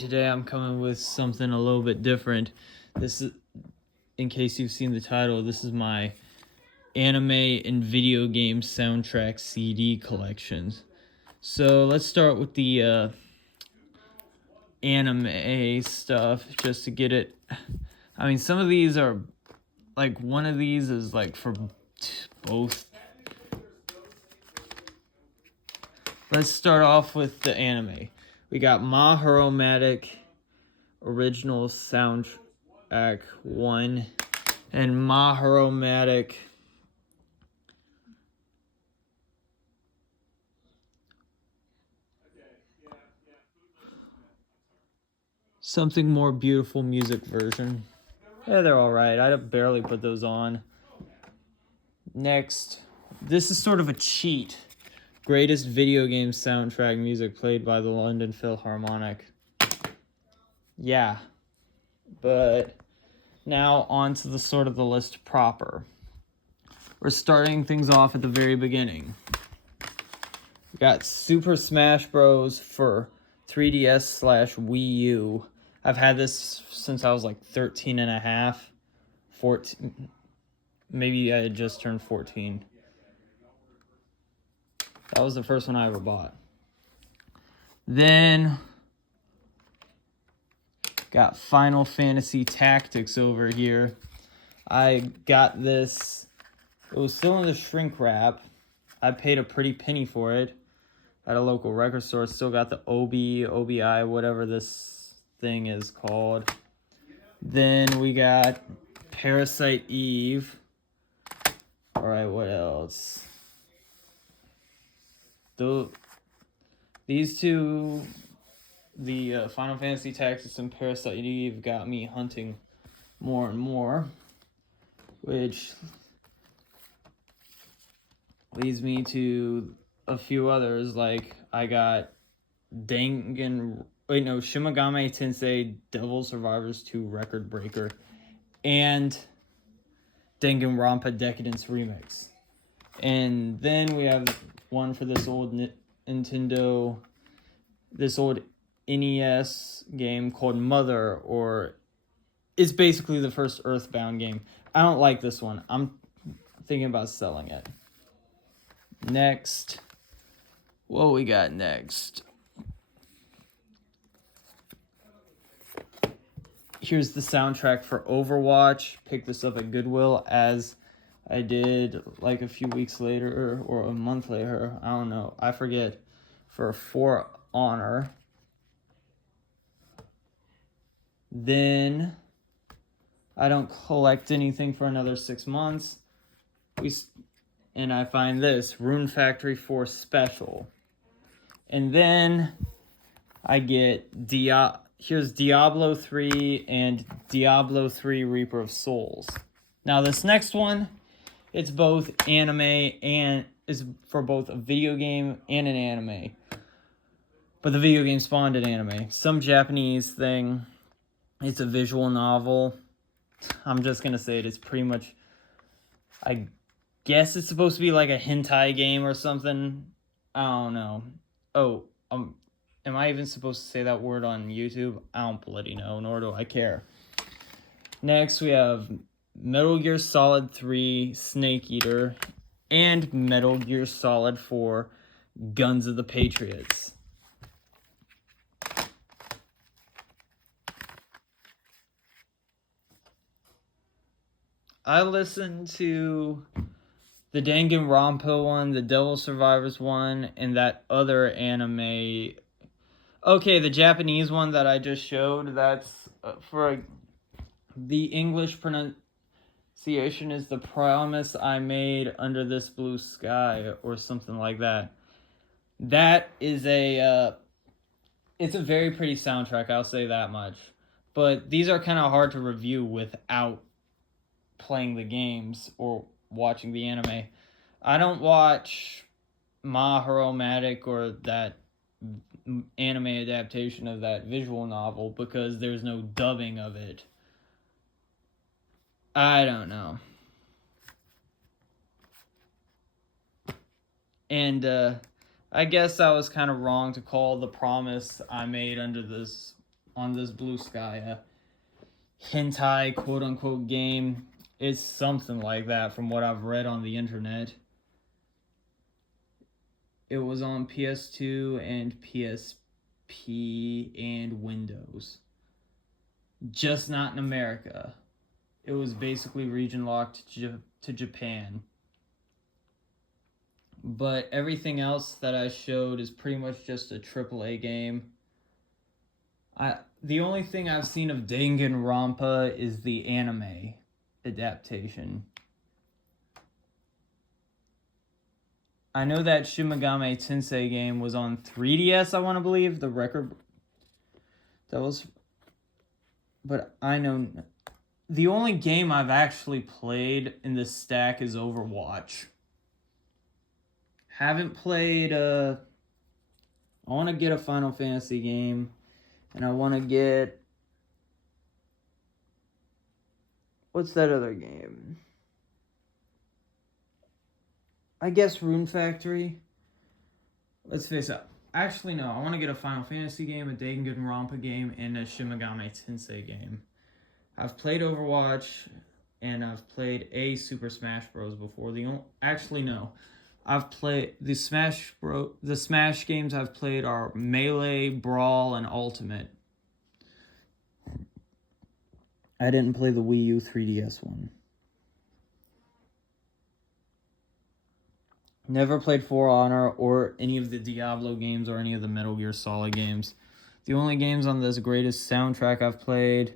Today I'm coming with something a little bit different. This is, in case you've seen the title, this is my anime and video game soundtrack CD collections. So let's start with the anime stuff just to get it. I mean, some of these are like, one of these is like for both. Let's start off with the anime. We got Maharomatic Original Soundtrack 1 and Maharomatic Something More Beautiful Music version. Yeah, they're alright. I barely put those on. Next, this is sort of a cheat. Greatest video game soundtrack music played by the London Philharmonic. Yeah. But now on to the sort of the list proper. We're starting things off at the very beginning. We got Super Smash Bros. For 3DS/Wii U. I've had this since I was like 13 and a half. 14. Maybe I had just turned 14. That was the first one I ever bought. Then got Final Fantasy Tactics over here. I got this. It was still in the shrink wrap. I paid a pretty penny for it at a local record store. Still got the OBI, whatever this thing is called. Then we got Parasite Eve. Alright, what else? These two, the Final Fantasy Tactics and Parasite Eve, got me hunting more and more, which leads me to a few others. Like, I got Shimigami Tensei Devil Survivors 2 Record Breaker and Danganronpa Decadence Remix. And then we have one for this old Nintendo, this old NES game called Mother, or it's basically the first Earthbound game. I don't like this one. I'm thinking about selling it. Next, what we got next? Here's the soundtrack for Overwatch. Picked this up at Goodwill, as I did like a few weeks later or a month later. I don't know. I forget. For Honor. Then I don't collect anything for another 6 months. And I find this Rune Factory 4 Special. And then I get here's Diablo 3 and Diablo 3 Reaper of Souls. Now this next one, it's both anime and is for both a video game and an anime. But the video game spawned an anime. Some Japanese thing. It's a visual novel. I'm just going to say it. It's pretty much, I guess it's supposed to be like a hentai game or something. I don't know. Oh, am I even supposed to say that word on YouTube? I don't bloody know, nor do I care. Next, we have Metal Gear Solid 3 Snake Eater and Metal Gear Solid 4 Guns of the Patriots. I listened to the Danganronpa one, the Devil Survivors one, and that other anime. Okay, the Japanese one that I just showed, that's the English pronunciation is The Promise I Made Under This Blue Sky, or something like that. That is it's a very pretty soundtrack, I'll say that much. But these are kind of hard to review without playing the games or watching the anime. I don't watch Maharomatic or that anime adaptation of that visual novel because there's no dubbing of it. I don't know. And I guess I was kind of wrong to call The Promise I Made Under This on this Blue Sky, a hentai quote-unquote game. It's something like that from what I've read on the internet. It was on PS2 and PSP and Windows. Just not in America. It was basically region locked to Japan. But everything else that I showed is pretty much just a AAA game. The only thing I've seen of Danganronpa is the anime adaptation. I know that Shin Megami Tensei game was on 3DS, I want to believe. The record that was... But I know... The only game I've actually played in this stack is Overwatch. Haven't played... I want to get a Final Fantasy game. And I want to get... What's that other game? I guess Rune Factory. Let's face it. Actually, no. I want to get a Final Fantasy game, a Danganronpa game, and a Shin Megami Tensei game. I've played Overwatch, and I've played a Super Smash Bros. Before. Actually, no. I've played the Smash games I've played are Melee, Brawl, and Ultimate. I didn't play the Wii U 3DS one. Never played For Honor or any of the Diablo games or any of the Metal Gear Solid games. The only games on this greatest soundtrack I've played...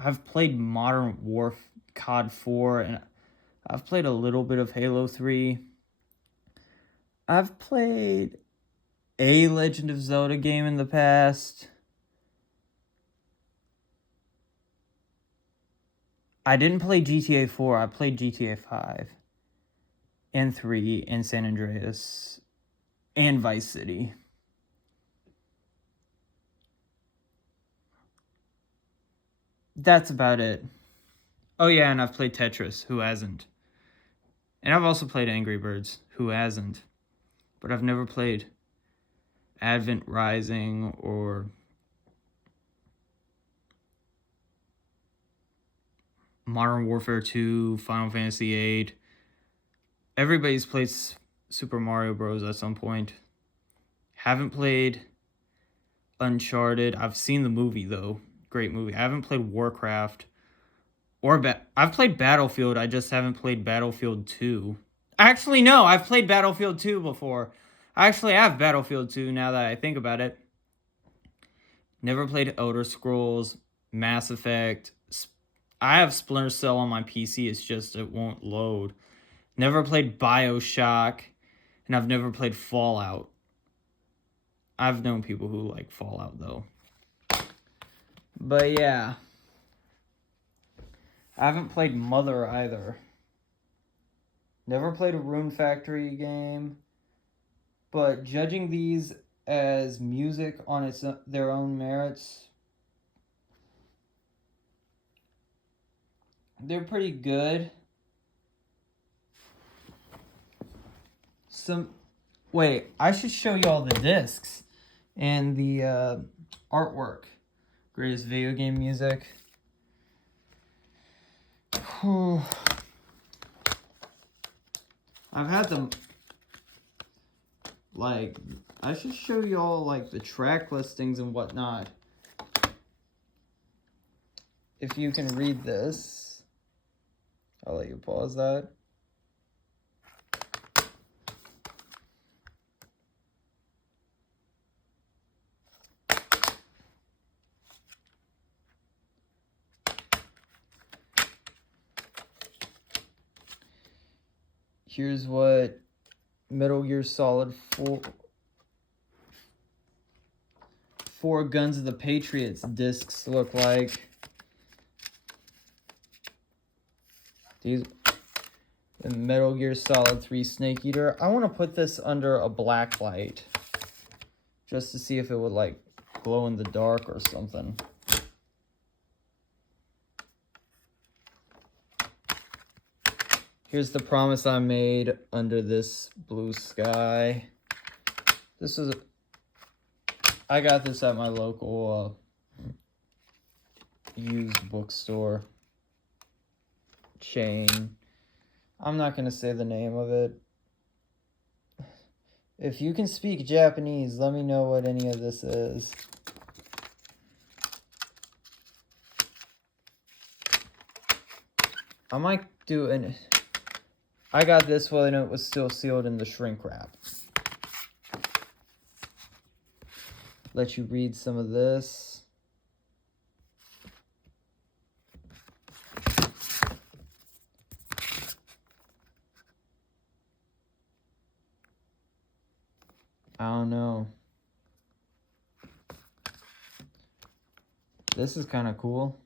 I've played Modern Warfare, COD 4, and I've played a little bit of Halo 3. I've played a Legend of Zelda game in the past. I didn't play GTA 4, I played GTA 5. And 3, and San Andreas, and Vice City. That's about it. Oh yeah, and I've played Tetris. Who hasn't? And I've also played Angry Birds. Who hasn't? But I've never played Advent Rising or Modern Warfare 2, Final Fantasy 8. Everybody's played Super Mario Bros. At some point. Haven't played Uncharted. I've seen the movie though. Great movie. I haven't played Warcraft or I've played Battlefield. I just haven't played Battlefield 2. Actually, no, I've played Battlefield 2 before. I actually have Battlefield 2 now that I think about it. Never played Elder Scrolls, Mass Effect. I have Splinter Cell on my PC. It's just it won't load. Never played BioShock, and I've never played Fallout. I've known people who like Fallout though. But yeah. I haven't played Mother either. Never played a Rune Factory game. But judging these as music on their own merits, they're pretty good. Wait, I should show you all the discs and the artwork. Greatest video game music. I've had them, like, I should show you all, like, the track listings and whatnot. If you can read this, I'll let you pause that. Here's what Metal Gear Solid 4 Guns of the Patriots discs look like. These the Metal Gear Solid 3 Snake Eater. I want to put this under a black light just to see if it would like glow in the dark or something. Here's the promise I made under this blue sky. This is, I got this at my local used bookstore chain. I'm not going to say the name of it. If you can speak Japanese, let me know what any of this is. I might do an... I got this when it was still sealed in the shrink wrap. Let you read some of this. I don't know. This is kind of cool.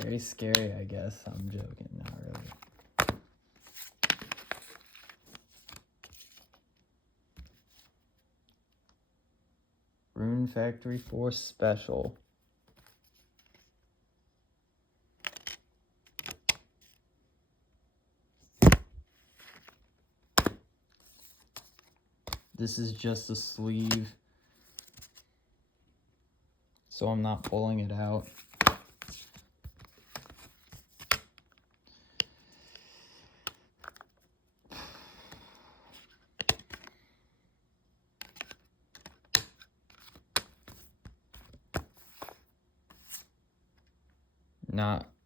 Very scary, I guess. I'm joking, not really. Rune Factory 4 Special. This is just a sleeve, so I'm not pulling it out.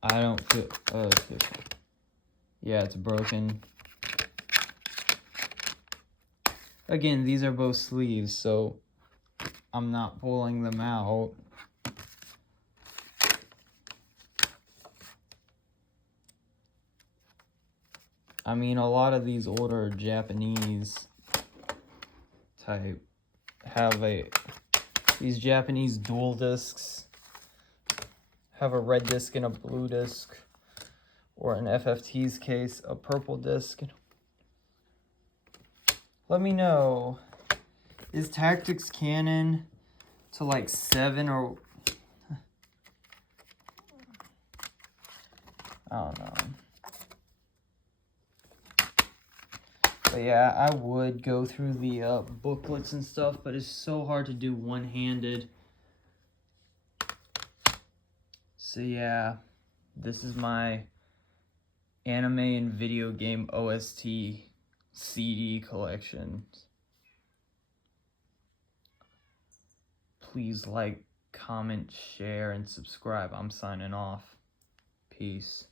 I don't feel, yeah, it's broken. Again, these are both sleeves, so I'm not pulling them out. I mean, a lot of these older Japanese type have these Japanese dual discs have a red disc and a blue disc, or in FFT's case, a purple disc. Let me know, is Tactics canon to like 7 or... I don't know. But yeah, I would go through the booklets and stuff, but it's so hard to do one-handed. So yeah, this is my anime and video game OST CD collection. Please like, comment, share, and subscribe. I'm signing off. Peace.